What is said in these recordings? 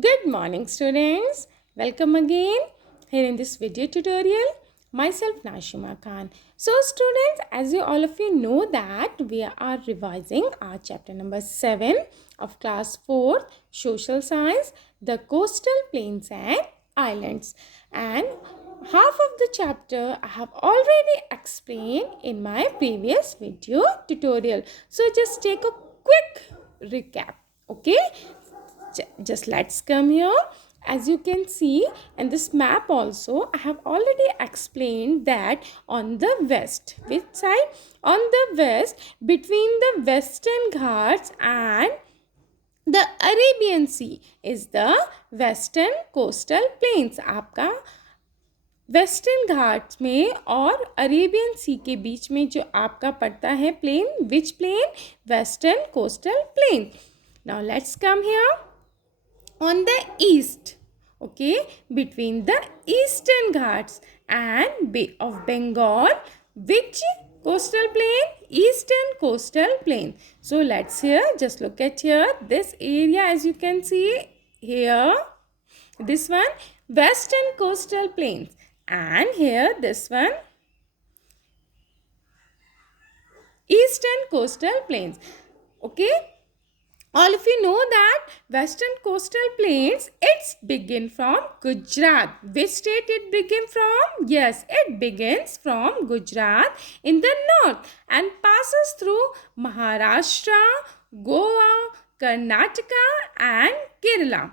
Good morning, students. Welcome again here in this video tutorial. Myself Nashima Khan. So students, as you all of you know that we are revising our chapter number 7 of class 4 social science, the coastal plains and islands. And half of the chapter I have already explained in my previous video tutorial. So just take a quick recap. Okay, just let's come here. As you can see in this map also, I have already explained that on the west, which side? On the west, between the Western Ghats and the Arabian Sea is the Western Coastal Plains. आपका western Ghats में और Arabian सी के बीच में जो आपका पड़ता है plain, which plain? Western coastal plain. Now let's come here. On the east, okay, between the Eastern Ghats and Bay of Bengal, which coastal plain? Eastern coastal plain. So let's here just look at here this area. As you can see here, this one Western coastal plains, and here this one Eastern coastal plains. Okay, all of you know that Western coastal plains, it's begin from Gujarat. Which state it begin from? Yes, it begins from Gujarat in the north and passes through Maharashtra, Goa, Karnataka and Kerala.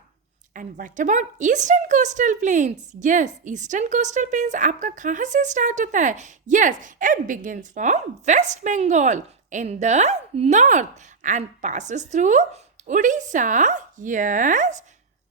And what about Eastern coastal plains? Yes, Eastern coastal plains आपका कहाँ से start होता है? Yes, it begins from West Bengal in the north and passes through Odisha, yes,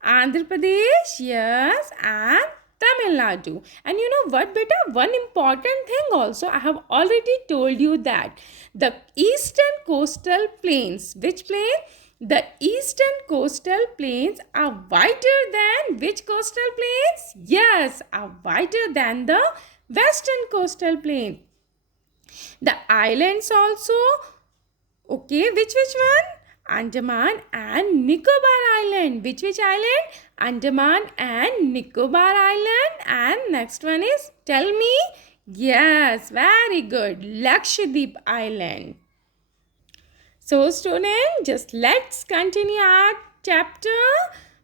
Andhra Pradesh, yes, and Tamil Nadu. And you know what, beta? One important thing also, I have already told you that the Eastern coastal plains, which plain? The Eastern coastal plains are wider than which coastal plains? Yes, are wider than the Western coastal plain. The islands also, okay, which one? Andaman and Nicobar Island. Which island? Andaman and Nicobar Island. And next one is, tell me. Yes, very good. Lakshadweep Island. So student, just let's continue our chapter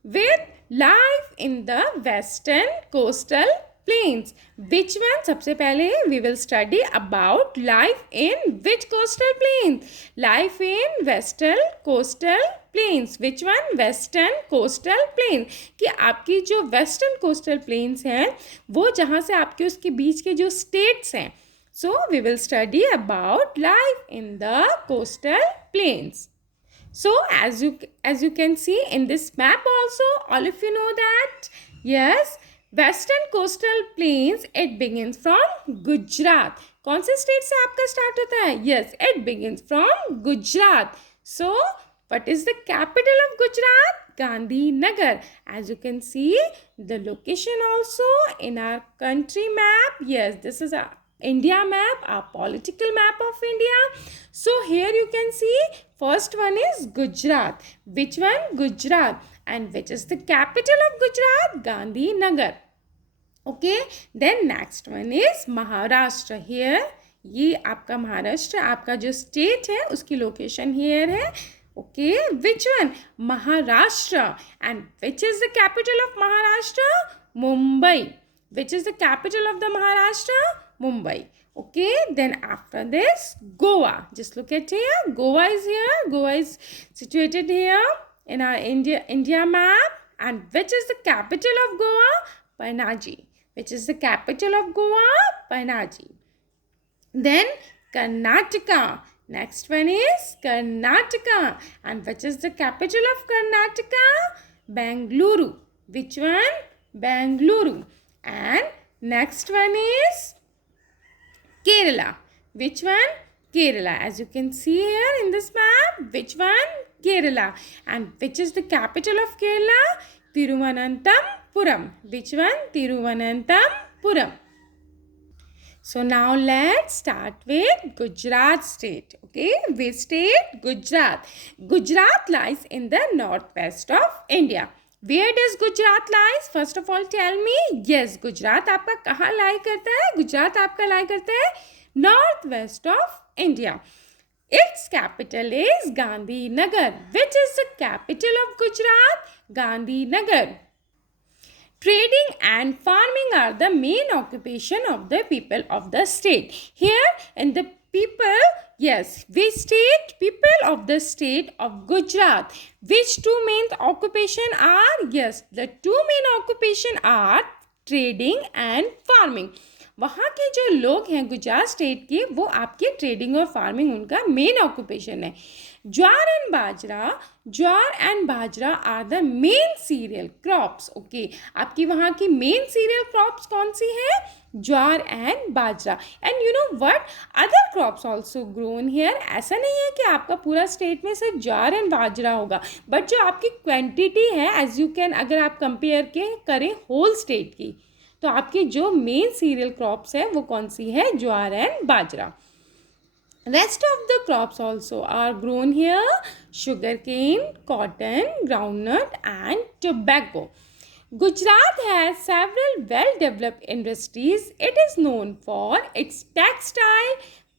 with life in the Western coastal plains. Which one? सबसे पहले we will study about life in which coastal plains? Life in Western coastal plains. Which one? Western coastal plains. कि आपकी जो Western coastal plains हैं वो जहाँ से आपके उसके बीच के जो states हैं. So we will study about life in the coastal plains. So as you can see in this map also, all of you know that yes, Western coastal plains it begins from Gujarat. कौन से state से आपका start होता है? Yes, it begins from Gujarat. So what is the capital of Gujarat? Gandhinagar. As you can see the location also in our country map. Yes, this is a India map, our political map of India. So here you can see first one is Gujarat. Which one? Gujarat. And which is the capital of Gujarat? Gandhinagar. Okay. Then next one is Maharashtra. Here ये आपका महाराष्ट्र आपका जो state है उसकी location here है. Okay, which one? Maharashtra. And which is the capital of Maharashtra? Mumbai. Which is the capital of the Maharashtra? Mumbai. Okay, then after this, Goa. Just look at here. Goa is here. Goa is situated here in our India map. And which is the capital of Goa? Panaji. Which is the capital of Goa? Panaji. Then Karnataka. Next one is Karnataka. And which is the capital of Karnataka? Bengaluru. Which one? Bengaluru. And next one is Kerala. Which one? Kerala. As you can see here in this map, which one? Kerala. And which is the capital of Kerala? Thiruvananthapuram. Which one? Thiruvananthapuram. So now let's start with Gujarat state. Okay, which state? Gujarat. Gujarat lies in the northwest of India. Where does Gujarat lies? First of all, tell me. Yes, Gujarat आपका कहाँ lie करता है? Gujarat आपका lie करता है north west of India. Its capital is Gandhinagar. Which is the capital of Gujarat? Gandhinagar. Trading and farming are the main occupation of the people of the state. Here in the people, yes, we state people of the state of Gujarat. Which two main occupation are? Yes, the two main occupation are trading and farming. वहाँ के जो लोग हैं Gujarat state के, वो आपके trading और farming उनका मेन ऑक्यूपेशन है. Jowar and bajra are the main cereal crops. Okay, आपकी वहाँ की मेन सीरियल क्रॉप्स कौन सी है? Jowar and bajra. And you know what, other crops also grown here. ऐसा नहीं है कि आपका पूरा स्टेट में सिर्फ ज्वार एंड बाजरा होगा, बट जो आपकी क्वांटिटी है, एज यू कैन, अगर आप कंपेयर के करें होल स्टेट की, तो आपकी जो मेन सीरियल क्रॉप्स है वो कौन सी है? Jowar and bajra. Rest of the crops also are grown here: sugarcane, cotton, groundnut and tobacco. Gujarat has several well-developed industries. It is known for its textile,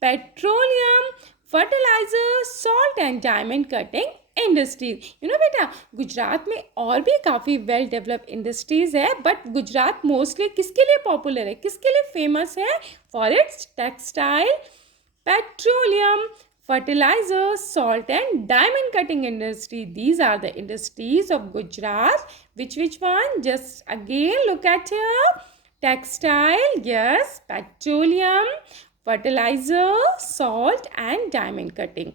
petroleum, fertilizer, salt and diamond cutting industries. You know बेटा, गुजरात में और भी काफ़ी well develop industries है, but Gujarat mostly किसके लिए popular है, किसके लिए फेमस है? For its textile, petroleum, fertilizer, salt and diamond cutting industry. These are the industries of Gujarat. Which one? Just again look at here. Textile, yes, petroleum, fertilizer, salt and diamond cutting.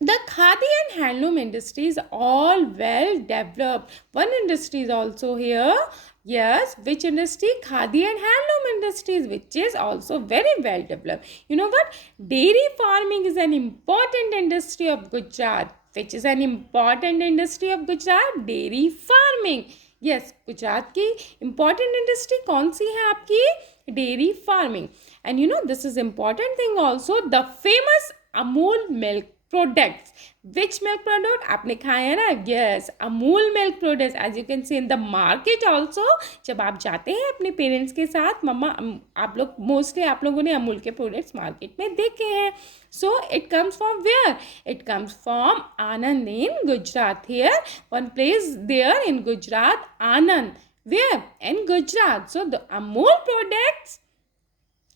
The khadi and handloom industry is all well developed. One industry is also here. Yes, which industry? Khadi and handloom industries, which is also very well developed. You know what? Dairy farming is an important industry of Gujarat. Which is an important industry of Gujarat? Dairy farming. Yes, Gujarat की important industry कौन सी है आपकी? Dairy farming. And you know, this is important thing also, the famous Amul milk products. Which milk product आपने खाया है ना? Yes, Amul milk products. As you can see in the market also. जब आप जाते हैं अपने पेरेंट्स के साथ, मम्मा आप लोग मोस्टली आप लोगों ने अमूल के प्रोडक्ट्स मार्केट में देखे हैं. So it comes from where? It comes from Anand in Gujarat. Here one place there in Gujarat, Anand. Where? In Gujarat. So the Amul products,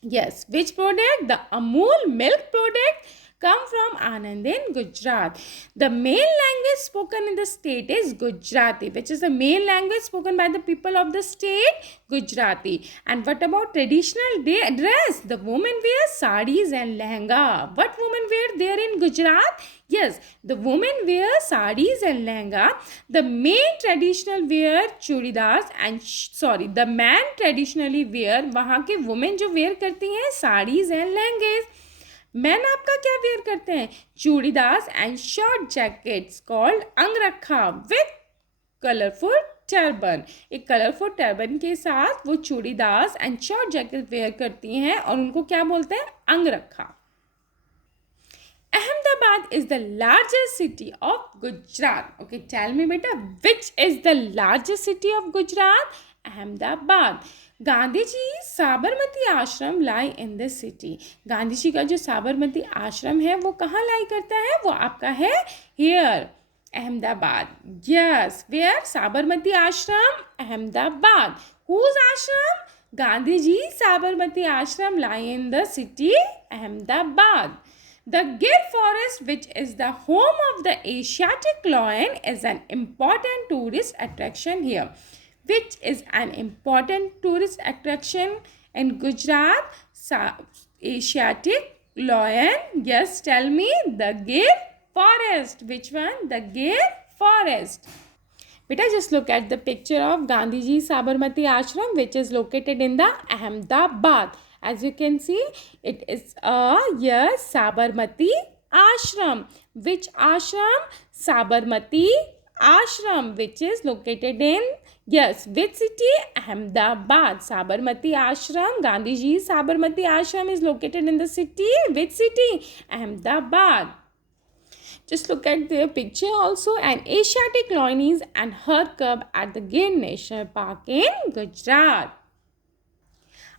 yes, which product? The Amul milk product come from Anand in Gujarat. The main language spoken in the state is Gujarati, which is the main language spoken by the people of the state, Gujarati. And what about traditional dress? The women wear sarees and lehenga. What women wear there in Gujarat? Yes, the women wear sarees and lehenga. The main traditional wear churidars and the man traditionally wear, वहाँ के women जो wear करती हैं sarees and lehengas. Man आपका क्या wear करते हैं? Churidars and short jackets called angrakha with colourful turban. एक कलरफुल टर्बन के साथ वो churidars and short jacket wear करती हैं और उनको क्या बोलते हैं? अंगरखा. Ahmedabad is the largest city of Gujarat. Okay, tell me beta, which is the largest city of Gujarat? Ahmedabad. Gandhi ji Sabarmati Ashram lie in this city. Gandhi ji का जो साबरमती आश्रम है वो कहाँ लाई करता है? वो आपका है here, Ahmedabad. Yes, where? Sabarmati Ashram, Ahmedabad. Whose Ashram? Gandhi ji Sabarmati Ashram lie in the city Ahmedabad. The Gir forest, which is the home of the Asiatic lion, is an important tourist attraction here. Which is an important tourist attraction in Gujarat? Asiatic lion. Yes, tell me. The Gir forest. Which one? The Gir forest. Beta, just look at the picture of Gandhiji Sabarmati Ashram, which is located in the Ahmedabad. As you can see, it is a Sabarmati Ashram. Which ashram? Sabarmati Ashram, which is located in, yes, which city? Ahmedabad. Sabarmati Ashram, Gandhiji Sabarmati Ashram is located in the city. Which city? Ahmedabad. Just look at the picture also. An Asiatic lioness and her cub at the Gir National Park in Gujarat.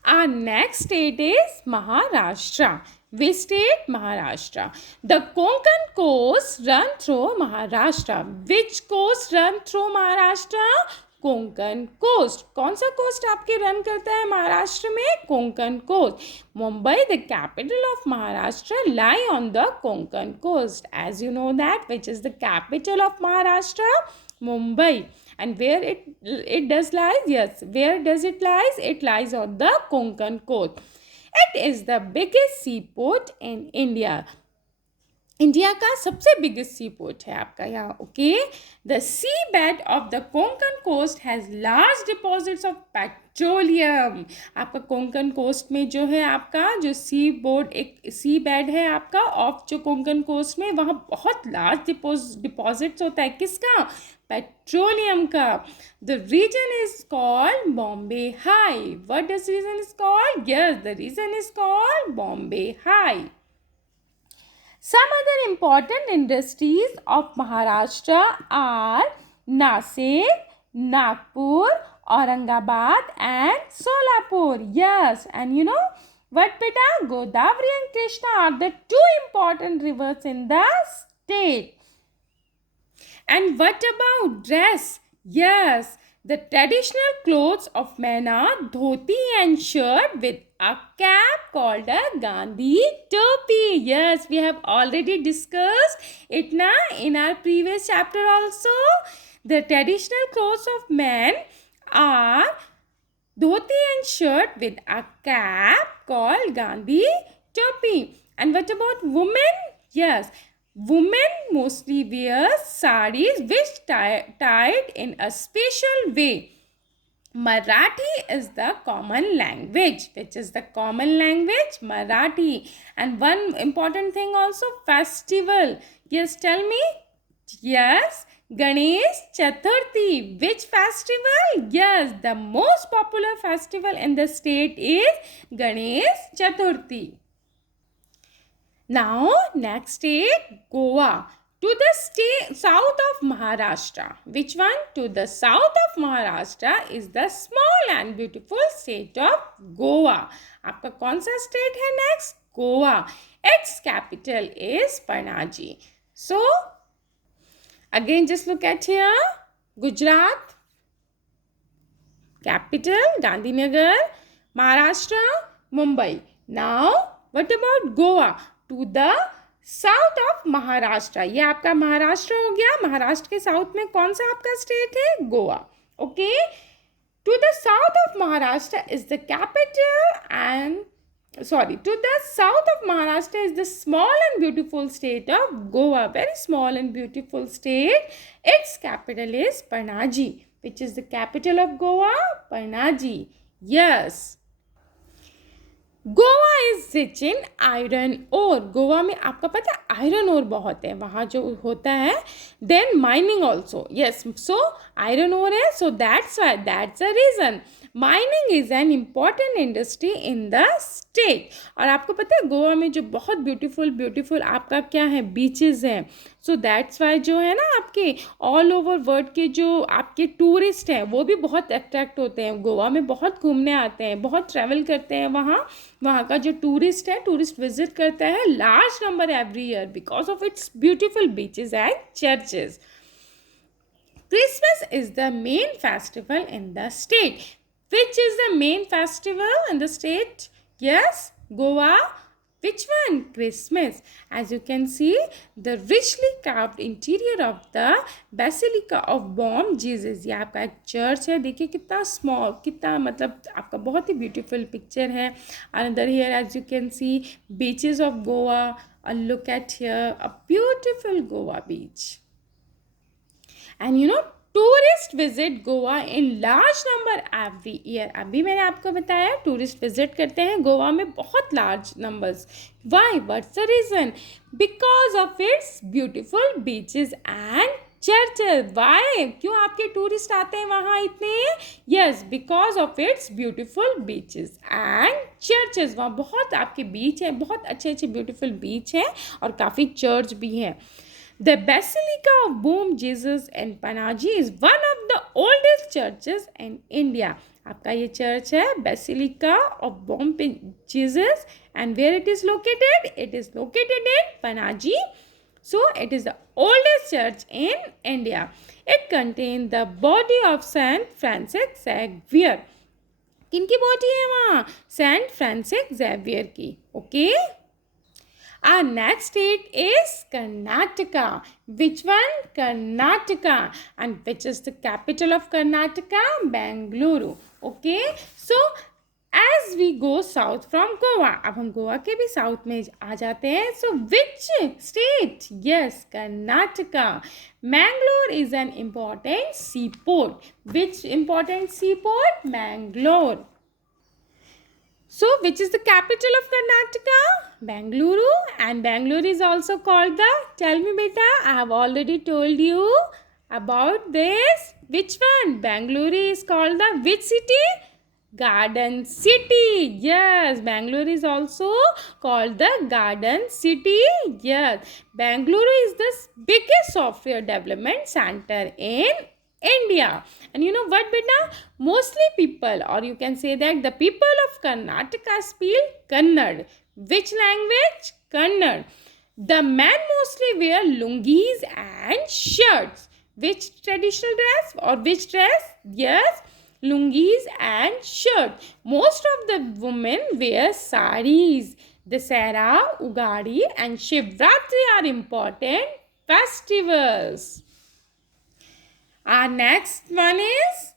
Our next state is Maharashtra. Which state? Maharashtra. The Konkan coast run through Maharashtra. Which coast run through Maharashtra? Konkan coast. कौन सा coast आपके run करता है महाराष्ट्र में? Konkan coast. Mumbai, the capital of Maharashtra, lie on the Konkan coast. As you know that, which is the capital of Maharashtra? Mumbai. And where it does lie? Yes, where does it lies? It lies on the Konkan coast. It is the biggest seaport in India. India का सबसे biggest seaport है आपका यहाँ. Okay. The seabed of the Konkan coast has large deposits of petroleum. आपका Konkan coast में जो है आपका जो सी बोर्ड एक सी बेड है आपका ऑफ जो कोंकण कोस्ट में, वहाँ बहुत लार्ज डिपॉजिट्स होता है. किसका? पेट्रोलियम का. The region is called Bombay High. What does region is called? Yes, the region is called Bombay High. Some other important industries of Maharashtra are Nasik, Nagpur, Aurangabad and Solapur. Yes, and you know what beta? Godavari and Krishna are the two important rivers in the state. And what about dress? Yes, the traditional clothes of men are dhoti and shirt with a cap called a Gandhi topi. Yes, we have already discussed it in our previous chapter also. The traditional clothes of men are dhoti and shirt with a cap called Gandhi topi. And what about women? Yes, women mostly wear sarees which tied in a special way. Marathi is the common language. Which is the common language? Marathi. And one important thing also, festival. Yes, tell me. Yes, Ganesh Chaturthi. Which festival? Yes, the most popular festival in the state is Ganesh Chaturthi. Now, next state, Goa. To the state south of Maharashtra. Which one? To the south of Maharashtra is the small and beautiful state of Goa. आपका कौन सा state है next? Goa. Its capital is Panaji. So, again just look at here. Gujarat. Capital Gandhinagar. Maharashtra. Mumbai. Now, what about Goa? To the south of Maharashtra. ये आपका महाराष्ट्र हो गया. महाराष्ट्र के south में कौन सा आपका स्टेट है? Goa. Okay. To the south of Maharashtra is the capital and to the south of Maharashtra is the small and beautiful state of Goa. Very small and beautiful state. Its capital is Panaji. Which is the capital of Goa? Panaji. Yes. Goa is rich in iron ore. Goa में आपका पता है iron ore बहुत है वहाँ जो होता है. Then mining also. Yes, so iron ore है, so that's why, that's a reason. Mining is an important industry in the state. और आपको पता है गोवा में जो बहुत ब्यूटीफुल आपका क्या है, बीचेस हैं. सो दैट्स वाई जो है ना आपके ऑल ओवर वर्ल्ड के जो आपके टूरिस्ट हैं वो भी बहुत अट्रैक्ट होते हैं. गोवा में बहुत घूमने आते हैं, बहुत ट्रैवल करते हैं. वहाँ का जो टूरिस्ट है, टूरिस्ट विजिट करता है large number every year because of its beautiful beaches and churches. Christmas is the main festival in the state. Which is the main festival in the state? Yes, Goa. Which one? Christmas. As you can see, the richly carved interior of the Basilica of Bom Jesus. ये आपका एक church है. देखिए कितना small, कितना मतलब आपका बहुत ही ब्यूटीफुल पिक्चर है. Another here, as you can see, beaches of Goa. Look at here, a beautiful Goa beach. And you know, tourist visit Goa in large number every year. अभी मैंने आपको बताया टूरिस्ट विजिट करते हैं गोवा में बहुत large numbers. Why? What's the reason? Because of its beautiful beaches and churches. Why? क्यों आपके टूरिस्ट आते हैं वहाँ इतने? Yes, because of its beautiful beaches and churches. वहाँ बहुत आपके बीच हैं, बहुत अच्छे अच्छे ब्यूटीफुल बीच हैं और काफ़ी चर्च भी हैं. The Basilica of Bom Jesus in Panaji is one of the oldest churches in India. आपका ये चर्च है Basilica of Bom Jesus, and where it is located? It is located in Panaji. So it is the oldest church in India. It contains the body of Saint Francis Xavier. किनकी body है वहाँ? Saint Francis Xavier की. Okay. Our next state is Karnataka. Which one? Karnataka. And which is the capital of Karnataka? Bengaluru. Okay. So as we go south from Goa, अब हम गोवा के भी south में आ जाते हैं. So which state? Yes, Karnataka. Mangalore is an important seaport. Which important seaport? Mangalore. So, which is the capital of Karnataka? Bengaluru. And Bengaluru is also called the, tell me beta, I have already told you about this. Which one? Bengaluru is called the which city? Garden City. Yes, Bengaluru is also called the Garden City. Yes, Bengaluru is the biggest software development center in India. And you know what, beta? Mostly people, or you can say that the people of Karnataka speak Kannada. Which language? Kannada. The men mostly wear lungis and shirts. Which traditional dress or which dress? Yes, lungis and shirt. Most of the women wear saris. Dasara, Ugadi and Shivratri are important festivals. Our next one is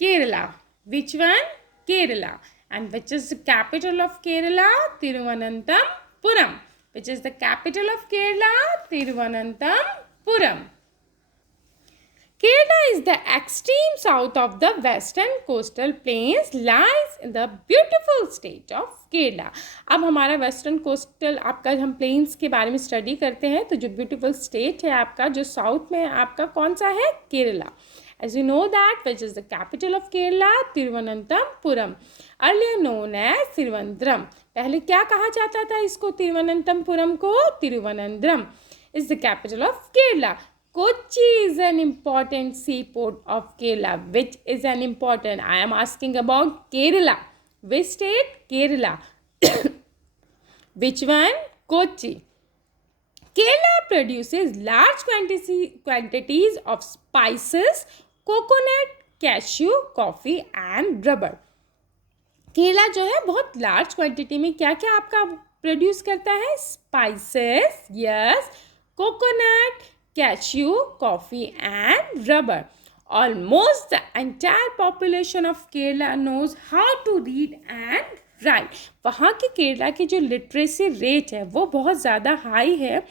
Kerala. Which one? Kerala. And which is the capital of Kerala? Thiruvananthapuram. Which is the capital of Kerala? Thiruvananthapuram. Kerala is the extreme south of the western coastal plains, lies in the beautiful state of Kerala. अब हमारा western coastal आपका हम planes के बारे में study करते हैं, तो जो ब्यूटीफुल स्टेट है आपका जो साउथ में है आपका कौन सा है? Kerala. As you know that which is the capital of Kerala? Thiruvananthapuram. Earlier known as Trivandrum. पहले क्या कहा जाता था इसको? तिरुवनंतपुरम को Thiruvananthapuram is the capital of Kerala. Kochi is an important seaport of Kerala. Which is an important? I am asking about Kerala. Which state? Kerala. Which one? Kochi. Kerala produces large quantities of spices, coconut, cashew, coffee and rubber. Kerala जो है बहुत large quantity में क्या क्या आपका produce करता है? Spices, yes, coconut, cashew, coffee and rubber. Almost the entire population of Kerala knows how to read and write. वहाँ की केरला की जो लिटरेसी रेट है वो बहुत ज़्यादा हाई है.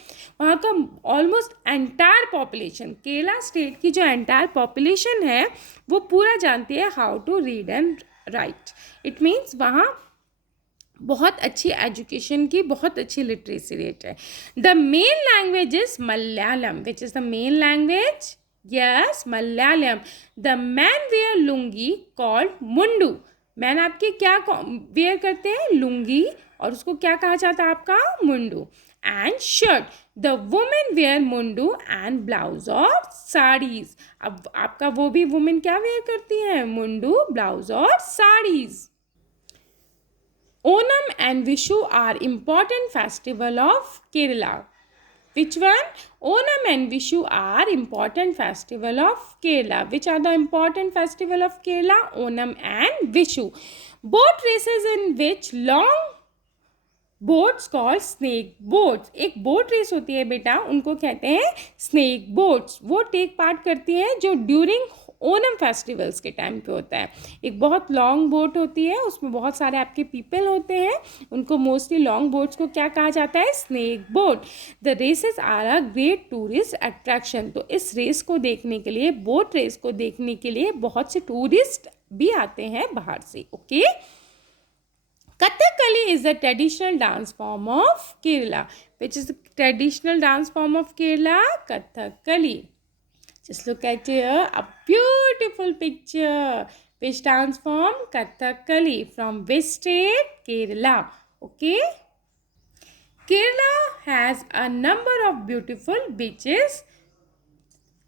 वहाँ का almost entire population, Kerala state की जो एंटायर पॉपुलेशन है वो पूरा जानती है how to read and write. It means वहाँ बहुत अच्छी एजुकेशन की बहुत अच्छी लिटरेसी रेट है. The main language is Malayalam. Which is the main language? Yes, Malayalam. The man wear lungi called mundu. Man आपके क्या वेयर करते हैं? लुंगी, और उसको क्या कहा जाता है आपका? Mundu. And shirt. The women wear mundu and blouse और साड़ीज. अब आपका वो भी वुमेन क्या वेयर करती हैं? मुंडू, ब्लाउज और saris. Onam and Vishu are important festival of Kerala. Which one? Onam and Vishu are important festival of Kerala. Which are the important festival of Kerala? Onam and Vishu. Boat races in which long boats called snake boats. एक boat race होती है बेटा, उनको कहते हैं snake boats. वो take part करती हैं जो ड्यूरिंग ओनम फेस्टिवल्स के टाइम पे होता है. एक बहुत लॉन्ग बोट होती है, उसमें बहुत सारे आपके पीपल होते हैं, उनको मोस्टली लॉन्ग बोट्स को क्या कहा जाता है? Snake boat. The races are a great tourist attraction. तो इस रेस को देखने के लिए, बोट रेस को देखने के लिए बहुत से टूरिस्ट भी आते हैं बाहर से. Okay. Kathakali is the traditional dance form of Kerala. Which is the traditional dance form of Kerala? Kathakali. Just look at here, a beautiful picture. Which dance form? Kathakali. From which state? Kerala. Okay. Kerala has a number of beautiful beaches.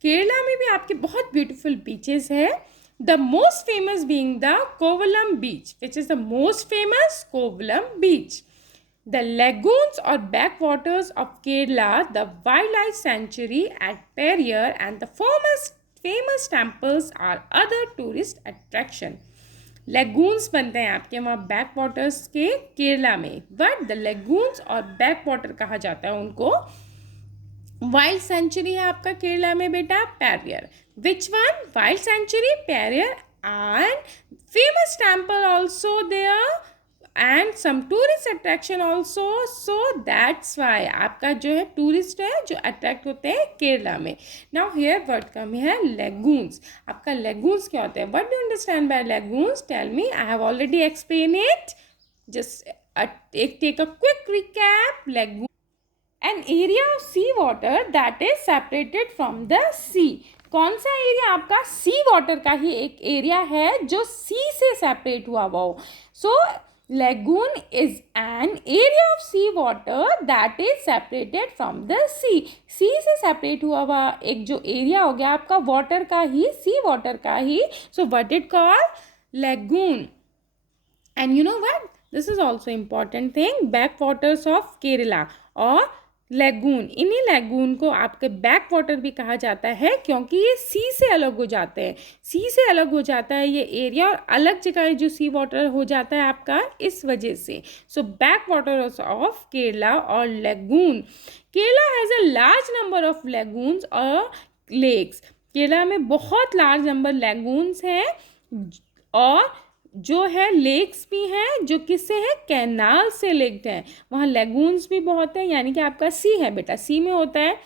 Kerala में भी आपके बहुत beautiful beaches है. The most famous being the Kovalam beach, which is the most famous Kovalam beach. The lagoons और backwaters of Kerala, the wild life sanctuary at Periyar and the famous temples are other tourist attraction. Lagoons बनते हैं आपके वहाँ back waters के केरला में, but the lagoons और back water कहा जाता है उनको. वाइल्ड सेंचुरी है आपका केरला में बेटा Periyar. Which one? Wild sanctuary Periyar. And famous temple also there and some tourist attraction also. So that's why आपका जो है टूरिस्ट है जो अट्रैक्ट होते हैं केरला में. नाउ हियर वर्ड कम है लेगून्स. आपका लेगून्स क्या होते हैं? What do understand by lagoons? Tell me. I have already explain it. Just take a quick recap. Lagoon an area of sea water that is separated from the sea. कौन सा area? आपका सी water का ही एक area है जो सी से separate हुआ हुआ हो. So lagoon is an area of sea water that is separated from the sea. Sea से सेपरेट हुआ हुआ एक जो एरिया हो गया आपका वाटर का ही, सी वाटर का ही. So what it call? Lagoon. And you know what, this is also important thing. Back waters of Kerala और लेगून, इन्हीं लेगून को आपके बैक वाटर भी कहा जाता है क्योंकि ये सी से अलग हो जाते हैं. सी से अलग हो जाता है ये एरिया और अलग जगह जो सी वाटर हो जाता है आपका इस वजह से. So back water of Kerala और lagoon. Kerala has a large number of lagoons और लेक्स. केरला में बहुत लार्ज नंबर लेगून्स हैं और जो है लेक्स भी हैं जो किससे है? कैनाल से लिंक्ड हैं. वहाँ लेगून्स भी बहुत हैं, यानी कि आपका सी है बेटा. सी में होता है,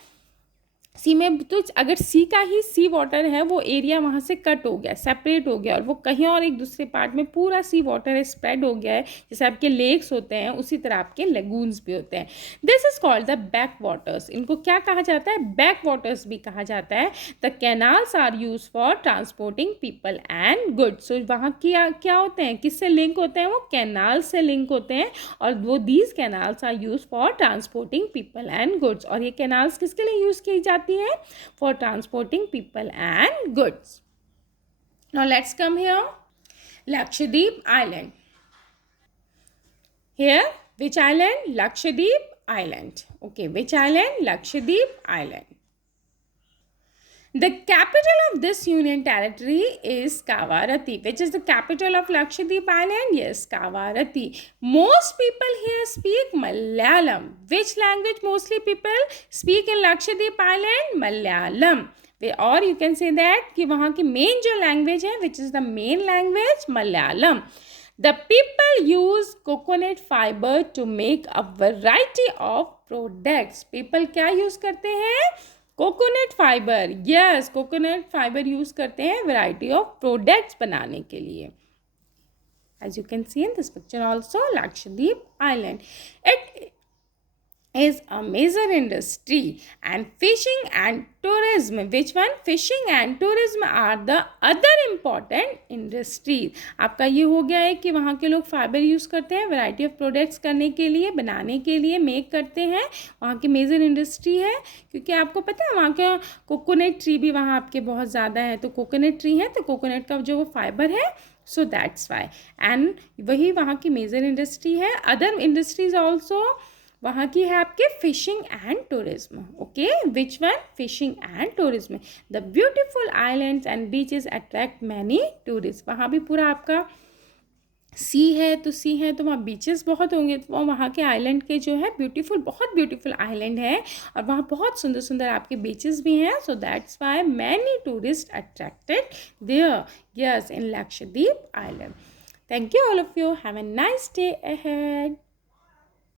सी में तो अगर सी का ही सी वाटर है वो एरिया वहाँ से कट हो गया, सेपरेट हो गया और वो कहीं और एक दूसरे पार्ट में पूरा सी वाटर स्प्रेड हो गया है. जैसे आपके लेक्स होते हैं उसी तरह आपके लेगून्स भी होते हैं. This is called the back waters. इनको क्या कहा जाता है? बैक वाटर्स भी कहा जाता है. The canals are use for transporting people and goods. सो वहाँ क्या होते हैं? किससे लिंक होते हैं? वो कैनाल से लिंक होते हैं और वो these canals are use for transporting people and goods. और ये कैनाल्स किसके लिए यूज की जाती है? For transporting people and goods. Now let's come here. Lakshadweep Island. Here, which island? Lakshadweep Island. Okay, which island? Lakshadweep Island. The capital of this union territory is Kavaratti. Which is the capital of Lakshadweep Island? Yes, Kavaratti. Most people here speak Malayalam. Which language mostly people speak in Lakshadweep Island? Malayalam. Or you can say that कि वहाँ की main जो language है, which is the main language, Malayalam. The people use coconut fiber to make a variety of products. People क्या use करते हैं? Coconut fibre. Yes, coconut fibre use करते हैं वैरायटी ऑफ प्रोडक्ट्स बनाने के लिए. As you can see in this picture also Lakshadweep island. It is a major industry and fishing and tourism. Which one? Fishing and tourism are the other important industries. आपका ये हो गया है कि वहाँ के लोग फाइबर यूज़ करते हैं वैरायटी ऑफ प्रोडक्ट्स करने के लिए, बनाने के लिए, मेक करते हैं. वहाँ की मेजर इंडस्ट्री है क्योंकि आपको पता है वहाँ का कोकोनट ट्री भी वहाँ आपके बहुत ज़्यादा है. तो कोकोनट ट्री है तो कोकोनट का जो वो फाइबर है, सो दैट्स वाई. एंड वही वहाँ की मेजर इंडस्ट्री है. अदर इंडस्ट्रीज ऑल्सो वहाँ की है आपके fishing and tourism. Okay, which one? Fishing and tourism. The beautiful islands and beaches attract many tourist. वहाँ भी पूरा आपका सी है तो वहाँ बीचेस बहुत होंगे. तो वहाँ के आइलैंड के जो है बहुत ब्यूटीफुल आइलैंड है और वहाँ बहुत सुंदर सुंदर आपके बीचेस भी हैं. So that's why many tourist attracted there. Yes, in Lakshadweep island. Thank you all of you. Have a nice day ahead.